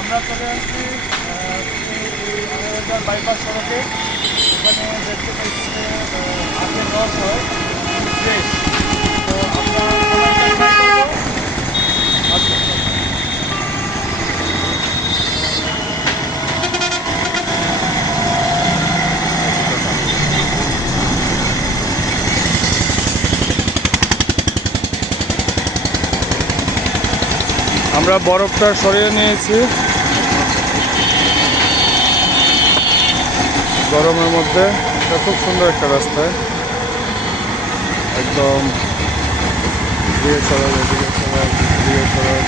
আমরা চলে আসছি আড়াইহাজার বাইপাস সড়কে। এখানে দেখতে পাচ্ছি যে আখের রস হয় ফ্রেশ। তো আমরা try করবো। আচ্ছা, আমরা বরফটা সরিয়ে নিয়েছি গরমের মধ্যে। এটা খুব সুন্দর একটা রাস্তায়, একদম দিয়ে চড়ক, এদিকে চড়ক, দিয়ে চড়ক।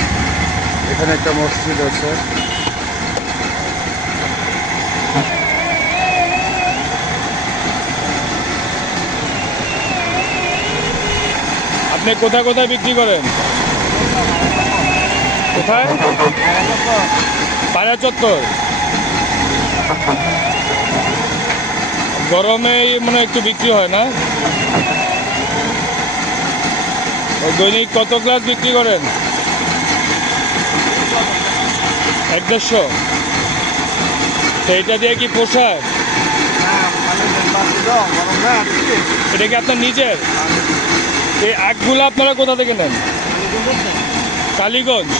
এখানে একটা মসজিদ আছে। আপনি কোথায় কোথায় বিক্রি করেন? কোথায়? পায়রা চত্বর। গরমে মানে একটু বিক্রি হয় না? দৈনিক কত গ্লাস বিক্রি করেন? 1-150। তো এইটা দিয়ে কি পোষায়? এটা কি আপনার নিজের? এই আখগুলো আপনারা কোথা থেকে নেন? কালীগঞ্জ।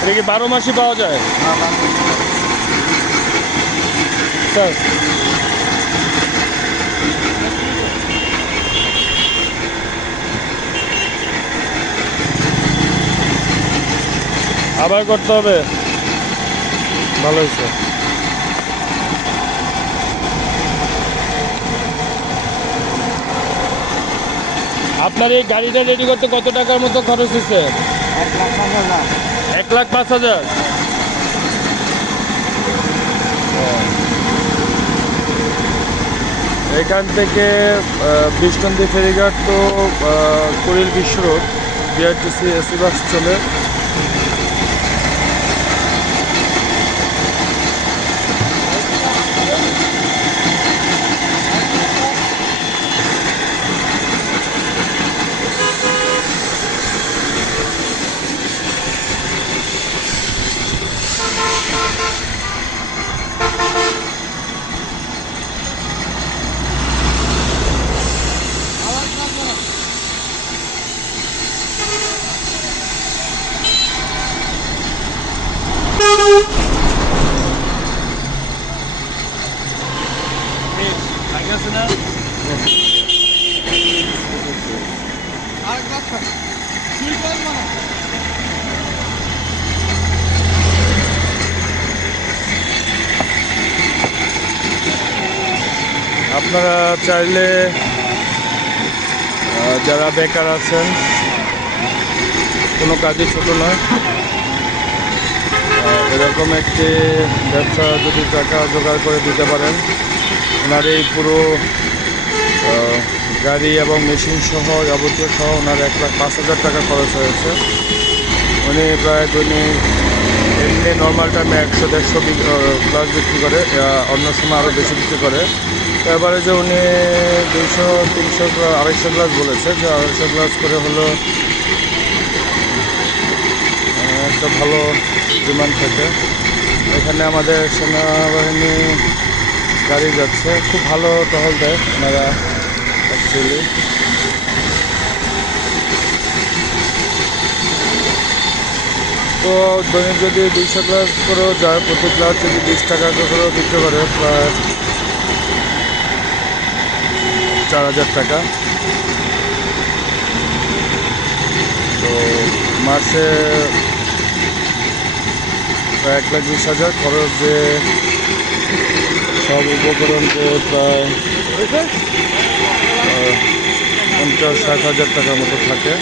এটা কি 12 মাসই পাওয়া যায়? স্যার, আবার করতে হবে। ভালো হয়েছে। আপনার এই গাড়িটা রেডি করতে কত টাকার মতো খরচ হয়েছে? 1,05,000। এখান থেকে বিষ্ণন্দী ফেরিঘাট তো কুড়িল বিশ্ব রোড বিআরটিসি এসি বাস চলে। আপনারা চাইলে যারা বেকার আছেন, কোনো কাজই ছোট নয়, এরকম একটি ব্যবসা যদি টাকা জোগাড় করে দিতে পারেন, ওনার এই পুরো গাড়ি এবং মেশিন সহ যাবতীয় সহ ওনার 1,05,000 টাকা খরচ হয়েছে। উনি প্রায় দৈনিক এমনি নর্মাল টাইমে 100-150 গ্লাস বিক্রি করে, অন্য সময় আরও বেশি বিক্রি করে। তো এবারে যে উনি 200, 300, 250 গ্লাস বলেছে, যে 250 গ্লাস করে হলো একটা ভালো ডিমান্ড থাকে। এখানে আমাদের সেনাবাহিনী গাড়ি যাচ্ছে, খুব ভালো টহল দেয় ওনারা অ্যাকচুয়ালি। তো দৈনিক যদি 200 গ্লাস করেও যায়, প্রতি গ্লাস যদি 20 টাকা করেও বিক্রি করে, প্রায় 4,000 টাকা। তো মাসে প্রায় 1,20,000 খরচ, যে সব উপকরণ যে প্রায় 50-60 হাজার টাকার মতো থাকে।